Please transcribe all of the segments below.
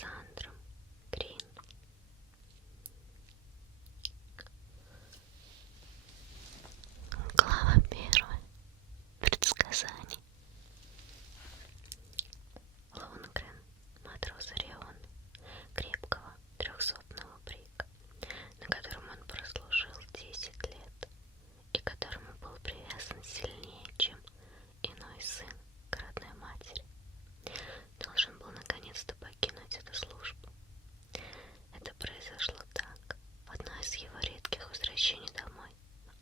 Александром Грин. Глава 1. Предсказание. Лонгрен, матрос Орион, крепкого 300-го брига, на котором он прослужил 10 лет и к которому был привязан сильнее, чем иной сын к родной матери, должен был наконец-то покинуть эту службу. Это произошло так. В одно из его редких возвращений домой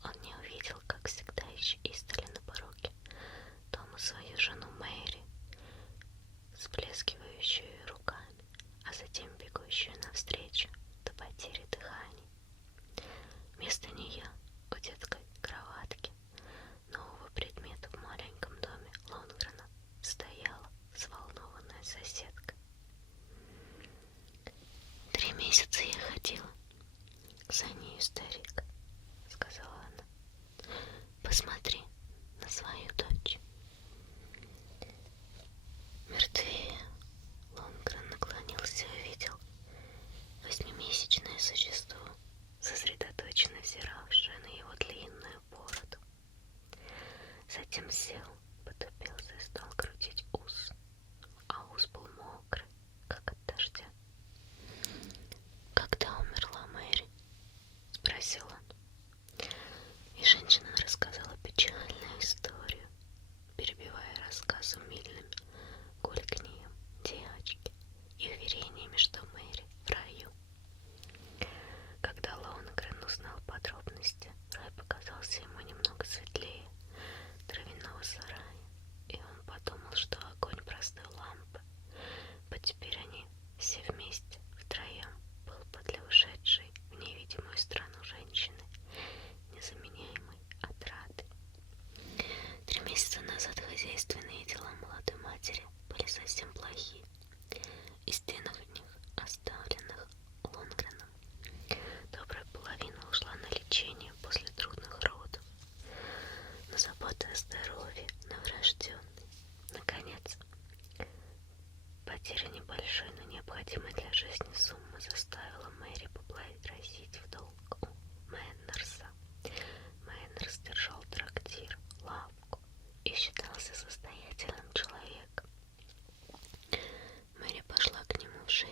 он не увидел, как всегда, еще издали на пороге дома свою жену Мэри, всплескивающую руками, а затем бегущую навстречу до потери дыхания. Вместо нее у детской кроватки, нового предмета в маленьком доме Лонгрена, стояла взволнованная соседка. 3 месяца я ходила за нею, старик, — сказала она. Посмотри на свою дочь. Мертвее. Лонгрен наклонился и увидел 8-месячное существо, сосредоточенно взиравшее на его длинную бороду. Затем сел, потупился и стал крутить ус, а ус был мокрый, как от дождя. «Когда умерла Мэри?» — спросил он. И женщина рассказала печальную историю, перебивая рассказ умильными гульканьем девочки и уверениями, что Мэри в раю. Когда Лонгрен узнал подробности, рай показался ему немного светлее травяного сарая, и он подумал, что огонь простой лампы, but теперь они все вместе, втроем, был бы для ушедшей в невидимую страну женщины незаменяемой отрадой. 3 месяца назад хозяйственные дела молодой матери были совсем плохи. Из денег в них, оставленных Лонгреном, добрая половина ушла на лечение после трудных родов, на заботу о здоровье новорожденной. Наконец, потеря небольшой, но необходимой для жизни суммы заставила Мэри попросить в долг у Мэннерса. Мэннерс держал трактир, лавку и считался состоятельным человеком. Мэри пошла к нему в 6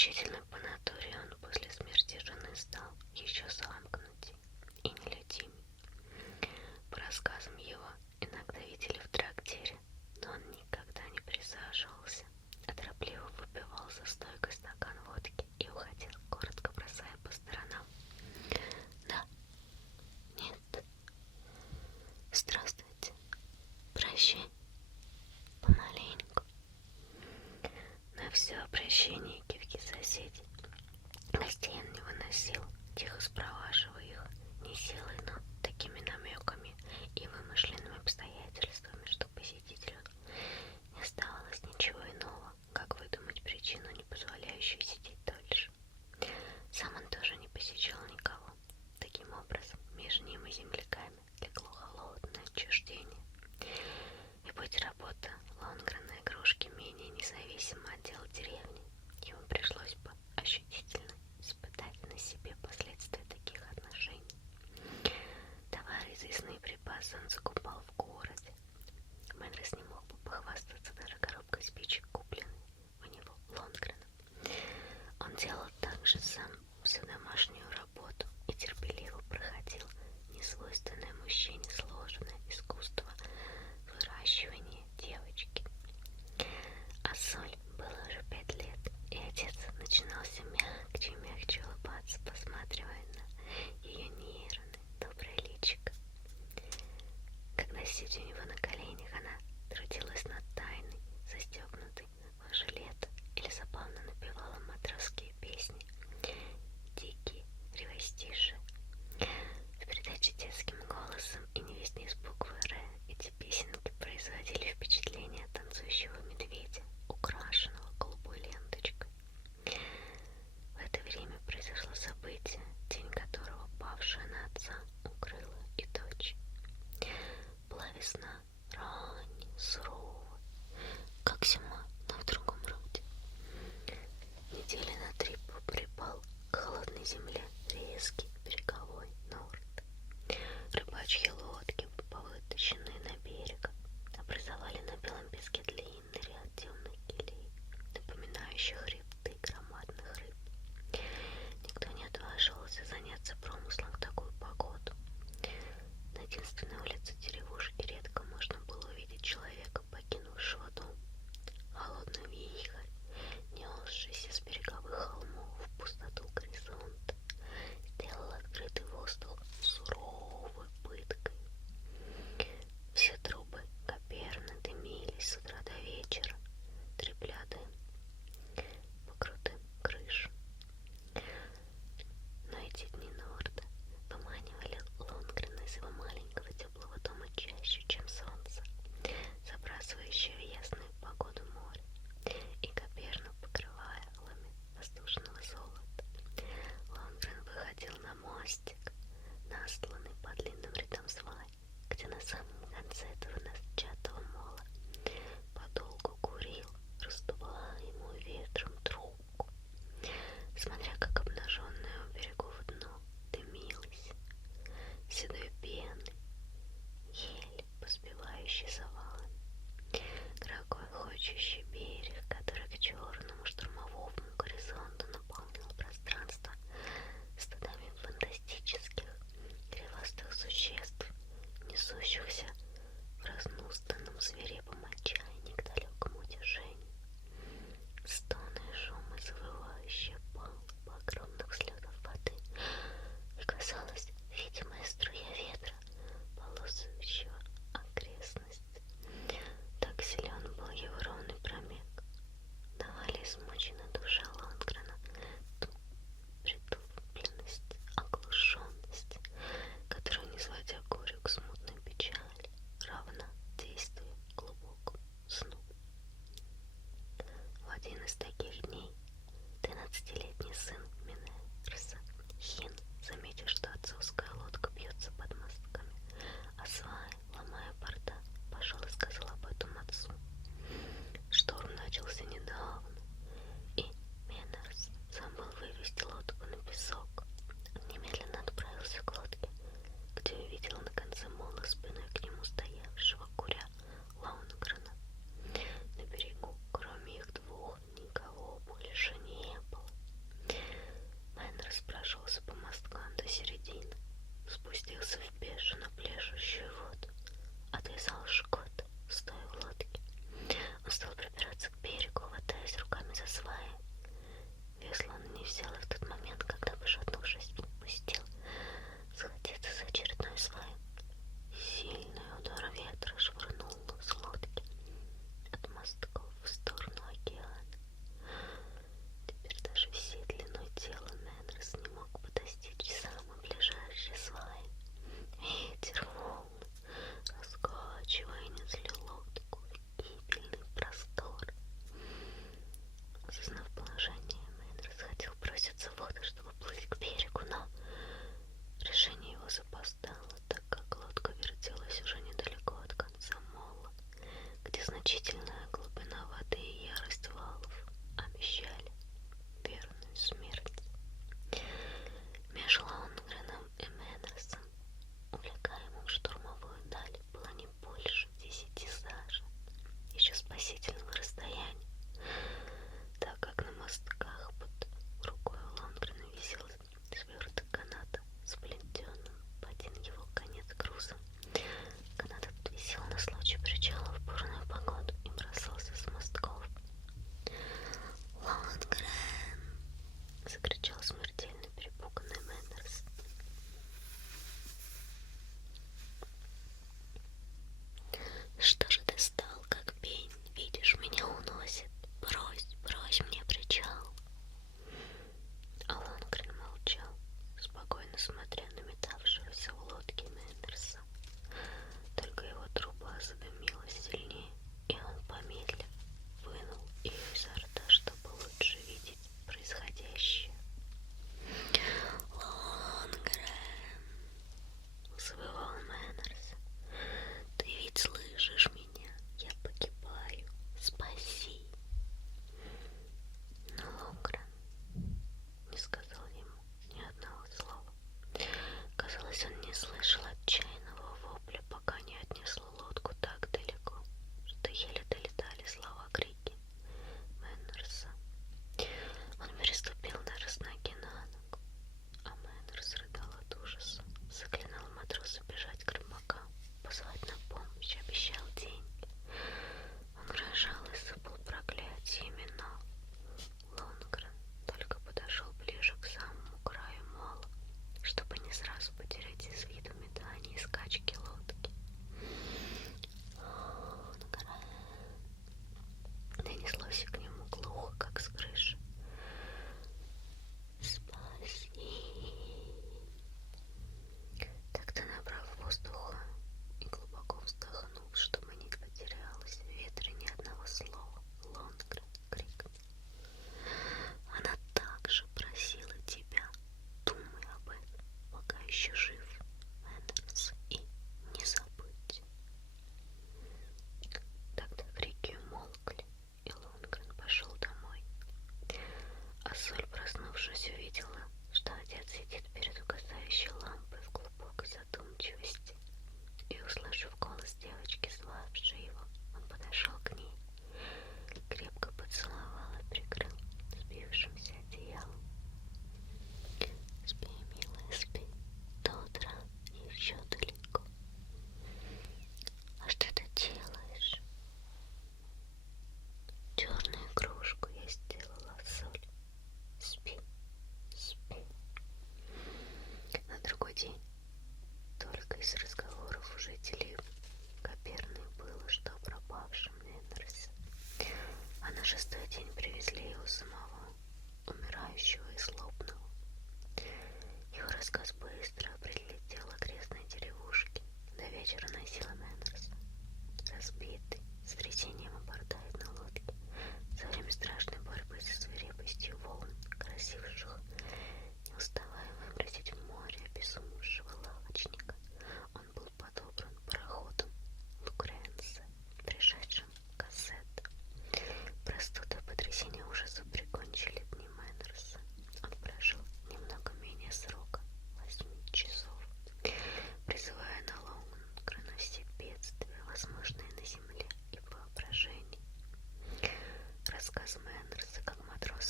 Общительный по натуре он после смерти жены стал еще замкнутей и нелюдимей. По рассказам его, иногда видели в трактире, но он никогда не присаживался, а торопливо выпивал за стойкой стакан водки и уходил, коротко бросая по сторонам: «Да, нет, здравствуйте, прощай, помаленьку». На все обращение кивки соседей гостей он не выносил, тихо спроваживая их не силой, но такими намеками и вымышленными обстоятельствами, что посетителю не оставалось ничего иного, как выдумать причину, не позволяющую сидеть дольше. Сам он тоже не посещал никого. Таким образом, между ним и земляками легло холодное отчуждение. И будь работа Лонгрена игрушки менее независимо от дел деревни, ему пришлось бы ощутительно испытать на себе последствия таких отношений. Товары, изысканные припасы он закупал в городе. Мэнрис не мог бы похвастаться даже коробкой спичек, купленной у него Лонгреном. Он делал также сам всю домашнюю работу и терпеливо проходил несвойственное мужчине сложное искусство выращивания девочки. А Соль было уже 5 лет, и отец начинал все мягче и мягче улыбаться, посматривая на ее нервное, доброе личико. Когда, сидя у него на коленях, она трудилась над тайной, застегнутой в жилет, или забавно напевала матросские песни, дикие ревостиши. В передаче детским голосом и невестной с буквы «Р» эти песенки производили впечатление танцующего медведя, украшенного голубой ленточкой. В это время произошло событие, тень которого, павшая на отца, укрыла и дочь. Была весна, ранняя, суровая, как зима, но в другом роде. Недели на 3 припал к холодной земле резкий береговой норд. Рыбачьи лодки, повытащенные на берег, образовали на белом песке длинный ряд темных килей, напоминающих хребты громадных рыб. Никто не отваживался заняться промыслом в такую погоду. На единственной улице деревушки редко можно было увидеть человека, покинувшего дом. Холодный вихрь, несшийся с береговых холмов в пустоту горизонта,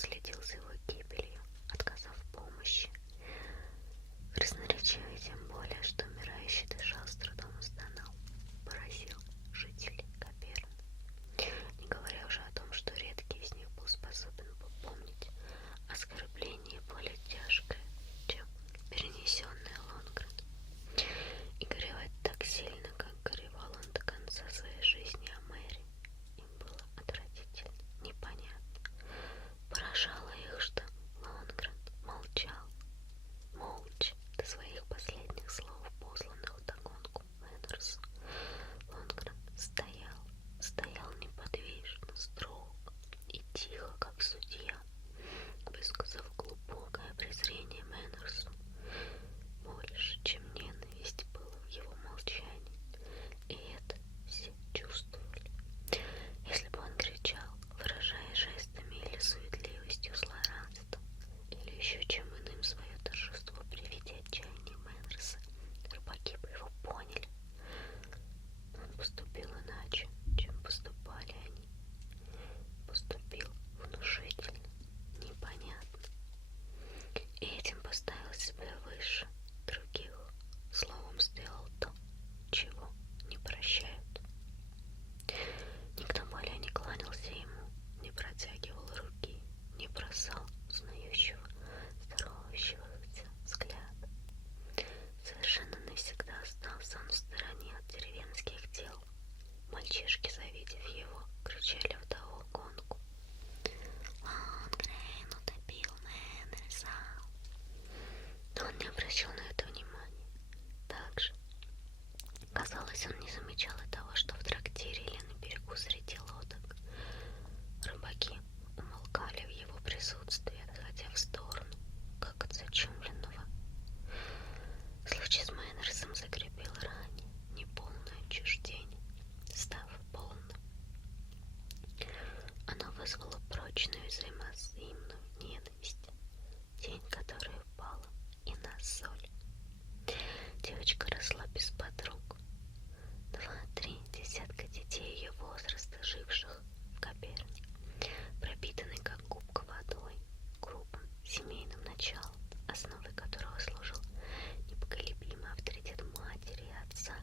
следил за его гибелью, отказав в помощи. Красноречивый тем более, что умирающий дышал с трудом и стонал, поразил жителей Каперны. Не говоря уже о том, что редкий из них был способен попомнить оскорбление более тяжкое, чем перенесенное Лонгрен, и горевать так сильно, как горевал он до конца своей жизни о Мэри, им было отвратительно, непонятно. Поражало их, что Лонгрен молчал, молча, до своих последних слов, посланных вдогонку Мэннерсу. Лонгрен стоял неподвижно, строго и тихо, как судья, высказав глубокое презрение Мэннерсу. Больше, чем ненависть, было в его молчании, и это все чувствовали. Если бы он кричал, выражая жестами или суетливостью злорадством, или еще чем иным свое торжество при виде отчаяния Мэннерса, рыбаки бы его поняли. Но он поступил иначе, чем поступали они. Поступил внушительно, непонятно, и этим поставил себя выше других, словом сделал то, чего не прощают. Никто более не кланялся ему, не протягивал руки, не бросал узнающего, здоровающегося взгляда. Совершенно навсегда остался он в стороне от деревенских дел. Мальчишки, завидев его, кричали вдогонку: «Лонгрен утопил Мэннерса!» Но он не обращал на это внимания. Также, казалось, он не замечал и того, что в трактире или на берегу среди лодок рыбаки умолкали в его присутствии, отходя в сторону, как от зачумленного. Случай с Мэннерсом закрепил ранее неполное отчуждение, став полным. Оно вызвало прочную взаимную ненависть, тень которой упала и на соль. Девочка росла без подруг. 2-3 десятка детей ее возраста, живших в Каперне, пропитанной как губка водой, грубым семейным началом, основой которого служил непоколебимый авторитет матери и отца,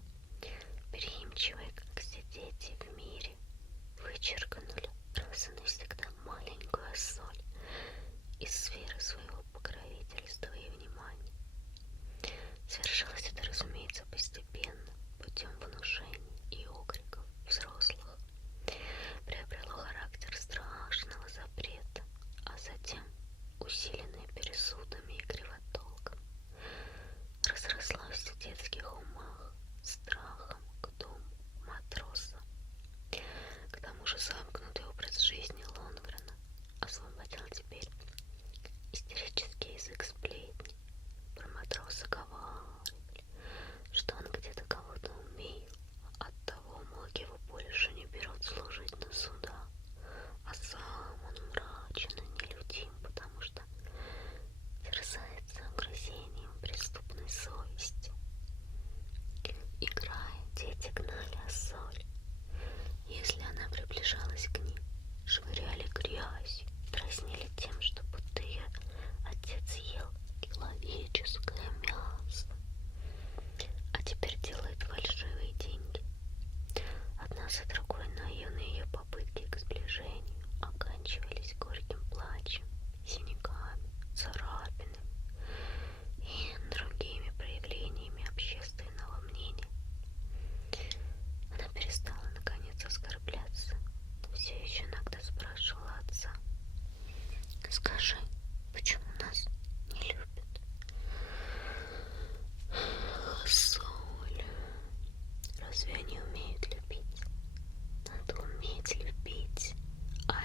переимчивые, как все дети в мире, вычеркнули раз и навсегда маленькую соль из сферы своего покровительства и внимания. Совершалось это, разумеется, постепенно, путем внушений и окриков взрослых. Приобрело характер страшного запрета, а затем, усиленное пересудами и кривотолком, разрослось в детских умах страхом к дому матроса. К тому же замкнутый образ жизни Лонгрена освободил теперь истерический язык сплетни. Про матроса говаривали, что он где-то кого-то умеет, оттого, мол, его больше не берут служить на судах, а сам он мрачен и нелюдим, потому что терзается угрызением преступной совести. Играя, дети гнали соль. Если она приближалась к ним, швыряли грязью, дразнили тем, что будто ее отец ел человеческое мясо, а теперь делает фальшивые деньги. Одна за другой наивные ее попытки к сближению оканчивались горьким плачем, синяками, царапинами и другими проявлениями общественного мнения. Она перестала наконец оскорбляться, но все еще иногда спрашивала отца: «Скажи, почему нас не любят?» «Соль. Разве они умеют любить? Надо уметь любить, а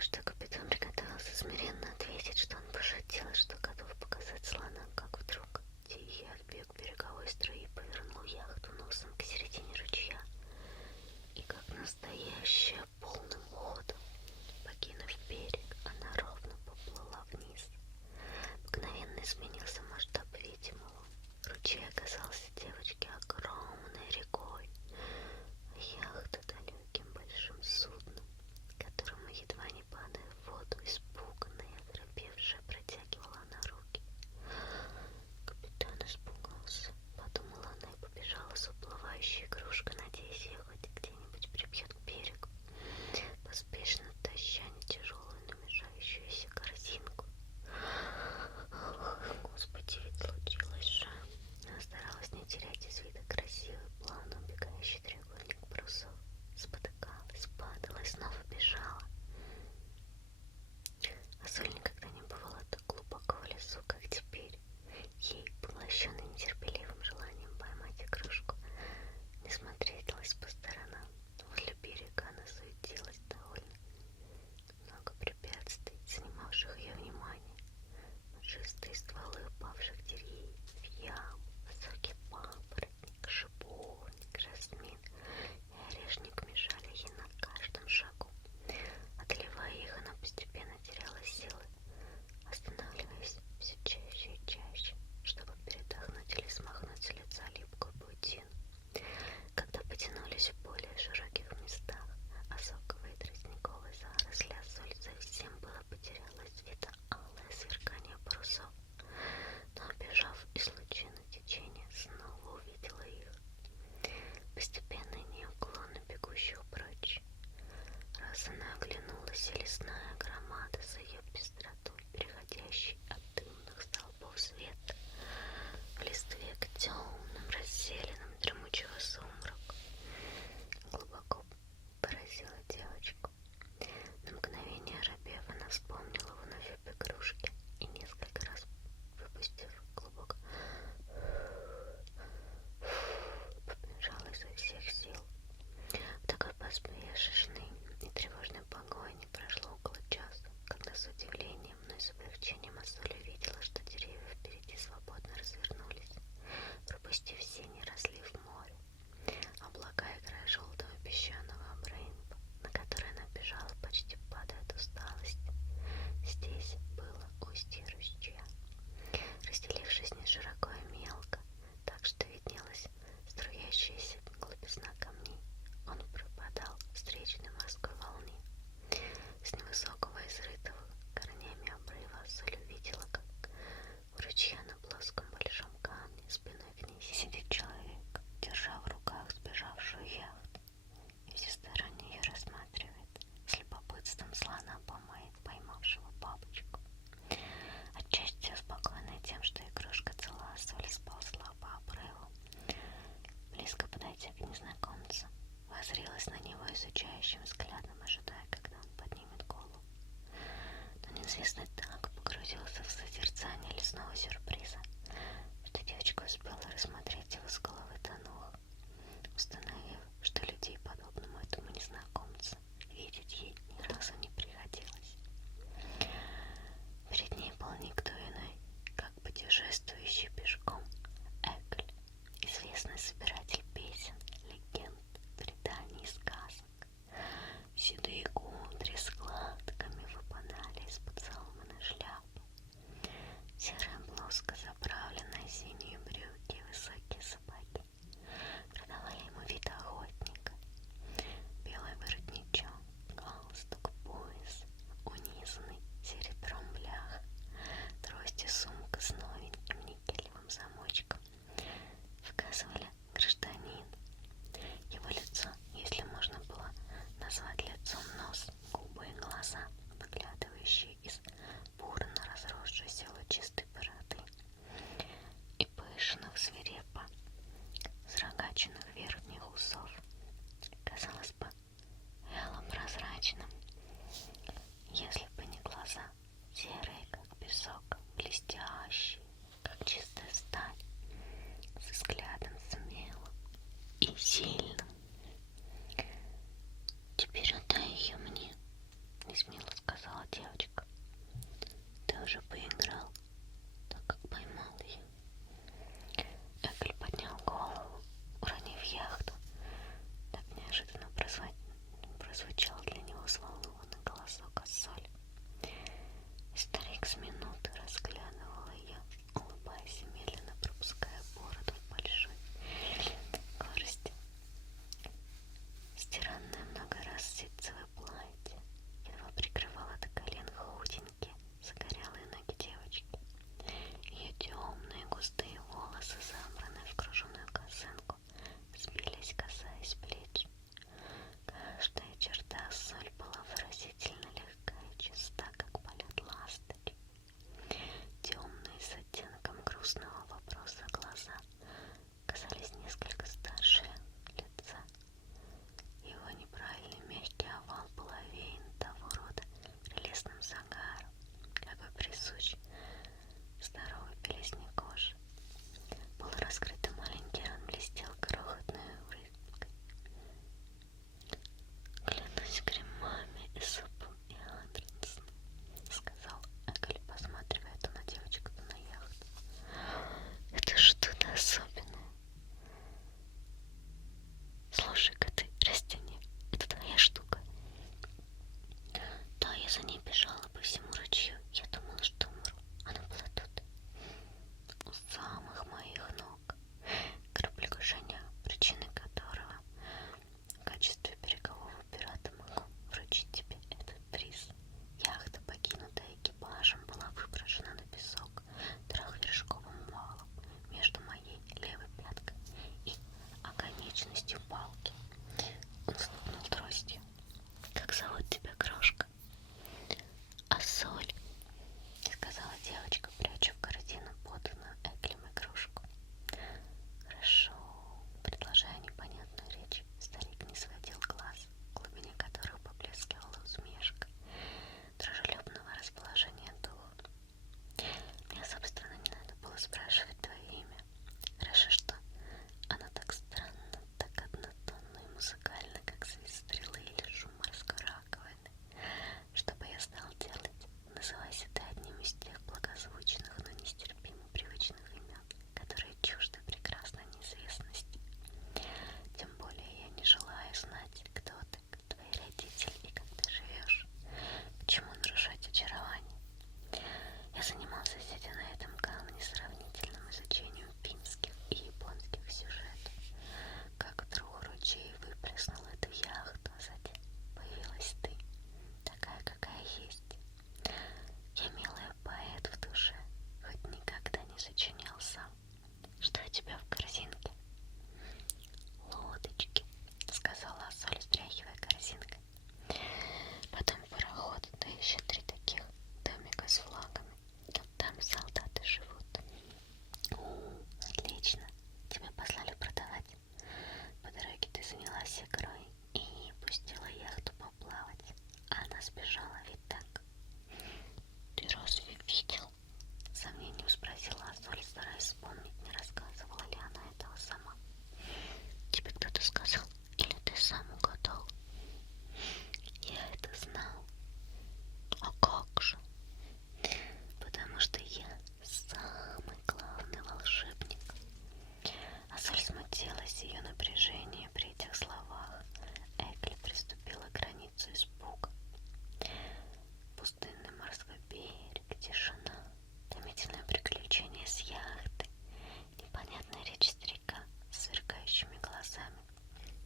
что капитан приготовился смиренно ответить, что он пошутил и что готов показать слонам, как вдруг тихий отбег береговой струи повернул яхту носом к середине ручья, и как настоящая полным ходом, покинув берег, она ровно поплыла вниз. Мгновенно изменился масштаб видимого. Ручей оказался девочке огромной рекой, а яхта далеким большим судном, которому, едва не падая в воду, испуганная и оторопевшая, протягивала она руки. Капитан испугался, подумала она и побежала с уплывающей игрушкой, надеясь ее хоть где-нибудь прибьет к берегу, поспешно таща тяжелую, но мешающуюся корзинку. Господи, ведь случилось же. Она старалась не терять из вида красивый, плавно убегающий треугольник парусов. Спотыкалась, падала и снова бежала. А Соль никогда не бывала так глубоко в лесу, как теперь. Ей, поглощенной нетерпеливым желанием поймать игрушку, не смотрелась по сторонам. Возле берега она суетилась довольно. Много препятствий, занимавших ее внимание. Мшистые стволы упавших деревьев, ям, высокий папоротник, шиповник, жасмин и орешник мешали ей на каждом шагу. Одолевая их, она постепенно теряла силы, останавливаясь все чаще и чаще, чтобы передохнуть или смахнуть с лица липкую паутину. Когда потянулись в более широких местах осоковые и тростниковые заросли, а Соль совсем было потеряла из вида алое сверкание парусов, но, обежав из лучины течения, снова увидела их, постепенно и неуклонно бегущих прочь. Раз она оглянулась, и лесная громада за ее пестротой, переходящей от дымных столбов света в листве к темным, расселенным дремучего сумрака, глубоко поразила девочку. На мгновение оробев, она вспомнила вновь об игрушке и, несколько раз выпустив глубоко, побежала изо всех сил. В такой поспешной и тревожной погоне прошло около часа, когда с удивлением, но и с облегчением Соль увидела, что деревья впереди свободно развернулись, пропустив синий разлив моря. Облака, играя желтого песчаного обрыва, на который она бежала, почти падая от усталости. Здесь было устье ручья, разделившись не широко и мелко, так что виднелась струящаяся глубизна камней. Он пропадал в встречной морской волне. С невысокого, изрытого корнями обрыва Соль увидела, как у ручья на плоском большом камне спиной к ней сидит человек, держа в руках сбежавшую яхту, и всесторонне ее рассматривает, с любопытством слона поймавшего бабочку. Отчасти успокоенная тем, что игрушка цела, Соль сползла по обрыву. Близко подойдя к незнакомцу, воззрелась на него изучающим взглядом, ожидая, когда он поднимет голову. Но неизвестный так погрузился в созерцание лесного сюрприза, что девочка успела рассмотреть его с головы до ног, установив, что людей, подобному этому незнакомцу, видеть ей ни разу не приходилось. Перед ней был никто иной, как путешествующий пешком Экль, известный собиратель песен, легенд, преданий и сказок. Седые кудри складками выпадали из-под соломенной шляпы. Серая блузка, заправленная синие брюки и высокие сапоги, придавали ему вид охотника. Белый воротничок, галстук, пояс, унизанный серебром блях, трость и сумка с новеньким никелевым замочком выказывали гражданин. Его лицо, если можно было назвать лицом, нос, губы и глаза, выглядывающие из бурно разросшейся лучистой бороды и пышных, свирепо срогаченных верхних усов, казалось бы, вяло-прозрачным, если бы не глаза, серые, как песок, блестящие, как чистая сталь, с взглядом смелым и сильным. «Теперь отдай ее мне», — несмело сказала за ней бежала по всему ручью. Я думала, что умру. Она была тут, у самых моих ног. Кораблекрушение, причиной которого в качестве берегового пирата могу вручить тебе этот приз. Яхта, покинутая экипажем, была выброшена на песок трехвершковым валом между моей левой пяткой и оконечностью палки. Он стукнул тростью. Как зовут тебя, крошка? А соль, сказала девочка, пряча в корзину поданную Эклем игрушку. Хорошо, продолжая непонятную речь, старик не сводил глаз, в глубине которых поблескивала усмешка дружелюбного расположения духа. Мне, собственно, не надо было спрашивать твое имя. Хорошо, что оно так странно, так однотонно и музыкально, как свист стрелы или шум морской раковины. Что бы я стал делать? Называйся ты одним из тех благозвучных, но нестерпимо привычных имен, которые чужды прекрасной неизвестности. Тем более я не желаю знать, кто ты, твои родители и как ты живешь. Почему нарушать очарование? Я занимался, сидя на этом камне, сравнительным изучением финских и японских сюжетов. Как вдруг ручей выплеснул эту яхту, а затем появилась ты, такая, какая есть. Я милый поэт в душе, хоть никогда не сочинял сам. Что у тебя в корзинке? Лодочки, сказала Соль, стряхивая корзинкой. Потом пароход, да еще 3 таких домика с флагами. Там солдаты живут. Отлично. Тебя послали продавать. По дороге ты занялась игрой и пустила яхту поплавать. А она сбежала, ведь так? Ты разве видел? С сомнением спросила Соль, стараясь вспомнить, не рассказывала ли она этого сама. Тебе кто-то сказал? Или ты сам угадал? Я это знал. А как же? Потому что я самый главный волшебник. А Соль смутилась, ее напряжение при этих словах. Экли приступила к границе испуга. Пустынный морской берег, тишина, томительное приключение с яхтой, непонятная речь старика с сверкающими глазами,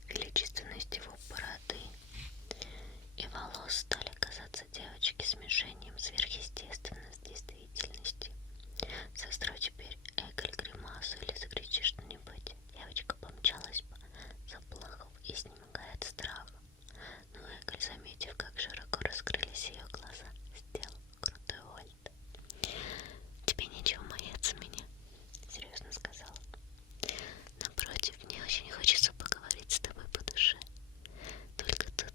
величественность его бороды и волос стали казаться девочке смешением сверхъестественного с действительностью. Сострой теперь Экль гримасу или закричишь что-нибудь, девочка помчалась бы, заплакав и изнемогая от страха. Но Экль, заметив, как широко раскрылись ее глаза, сделал крутой вольт. Тебе нечего бояться меня, серьезно сказала. Напротив, мне очень хочется поговорить с тобой по душе. Только тут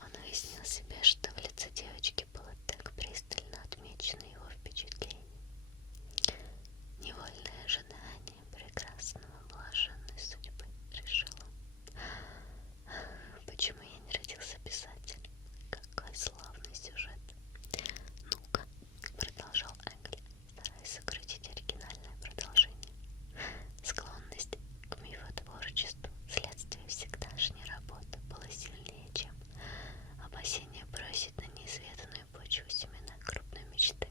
он уяснил себе, что в лице девочки было так пристально отмечено его впечатление. Невольное ожидание прекрасного блаженной судьбы, решил он. Почему я не родился писателем? Какой славный сюжет! Ну-ка, продолжал Энгли, стараясь сократить оригинальное продолжение. Склонность к мифотворчеству вследствие всегдашней работы была сильнее, чем опасение бросить на неизведанную почву семена крупной мечты.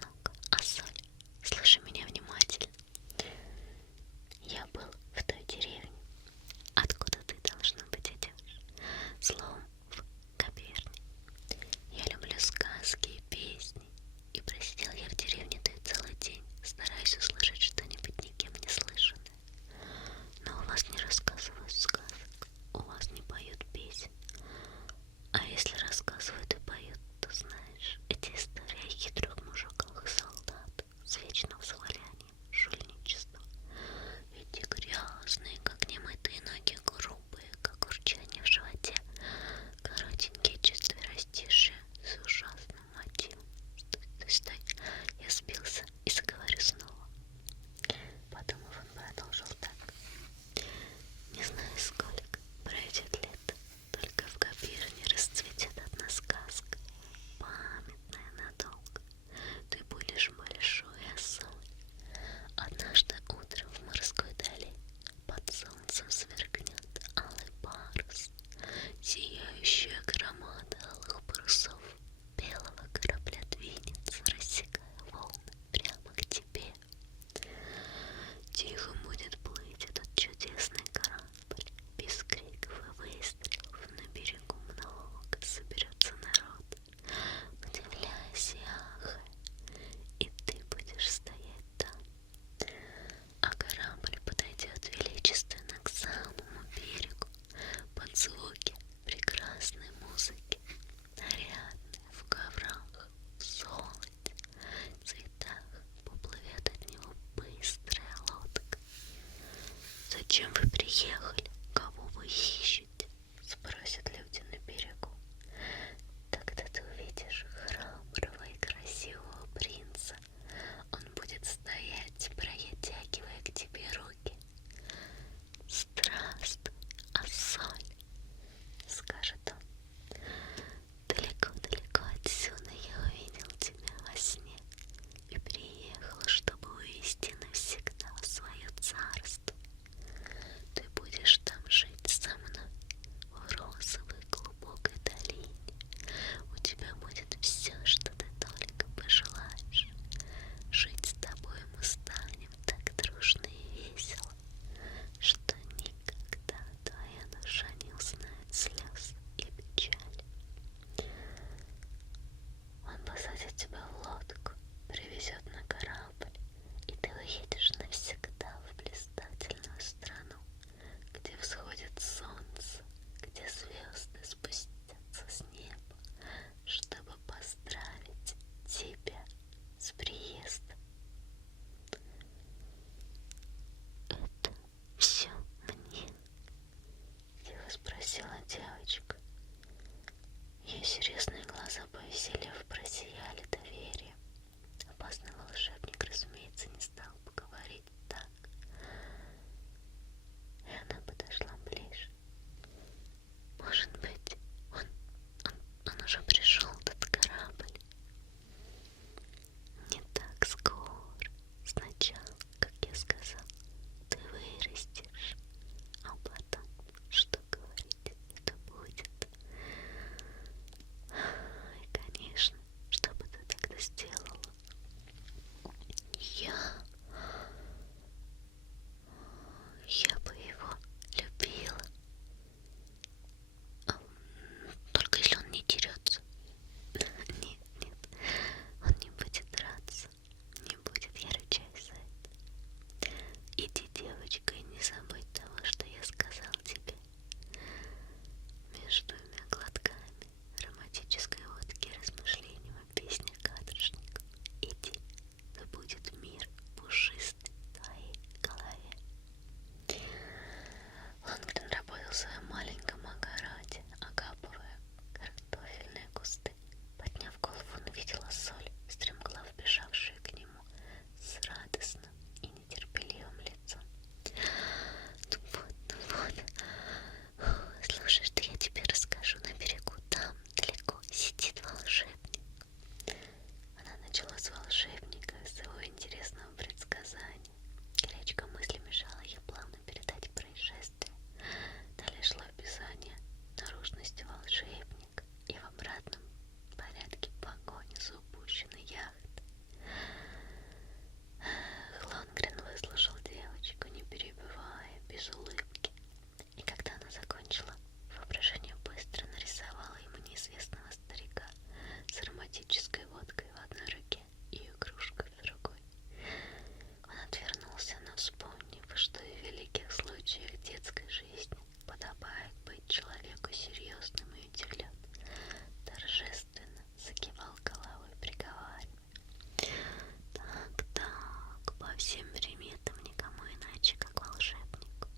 Ну-ка, а Соль, слушай меня внимательно. девочка. Ее серьезные глаза повеселев просияли доверием. Опасный волшебник, разумеется, не стал бы говорить так. И она подошла ближе. Может быть, он уже пришел, этот корабль. Не так скоро. Сначала, как я сказал, ты вырастешь, а потом, что говорить, это будет. И, конечно, что бы ты тогда сделала? Я бы его любила. Только если он не дерется. Нет, он не будет драться. Не будет, я ручаюсь за это. Иди, девочка, и не забудь того, что я сказал тебе. Между двумя глотками романтической водки и размышлением о песнях каторжников. Иди, да будет мир пушистый в твоей голове. Лонгрен работал в своем маленьком огороде, окапывая картофельные кусты. Подняв голову, он увидела Соль, стремглав бежавшую к нему с радостным и нетерпеливым лицом. Ну вот. Слушай, что я тебе расскажу. На берегу там, далеко, сидит волшебник. Она начала с волшебника, с его интересного предсказания. Горячка мысли мешала ей плавно передать происшествие. Далее шло описание наружности волшебника и в обратном порядке погони за упущенной яхтой. Лонгрен выслушал девочку, не перебивая, без улыбки. И когда она закончила, воображение быстро нарисовало ему неизвестного старика с ароматической водкой в одной руке и кружкой в другой. Он отвернулся, но вспомнив, что и в великих случаях детской жизни подобает быть человеку серьезным и удивлен, торжественно закивал головой, приговаривая: так, по всем приметам никому иначе, как волшебнику.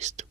звезду.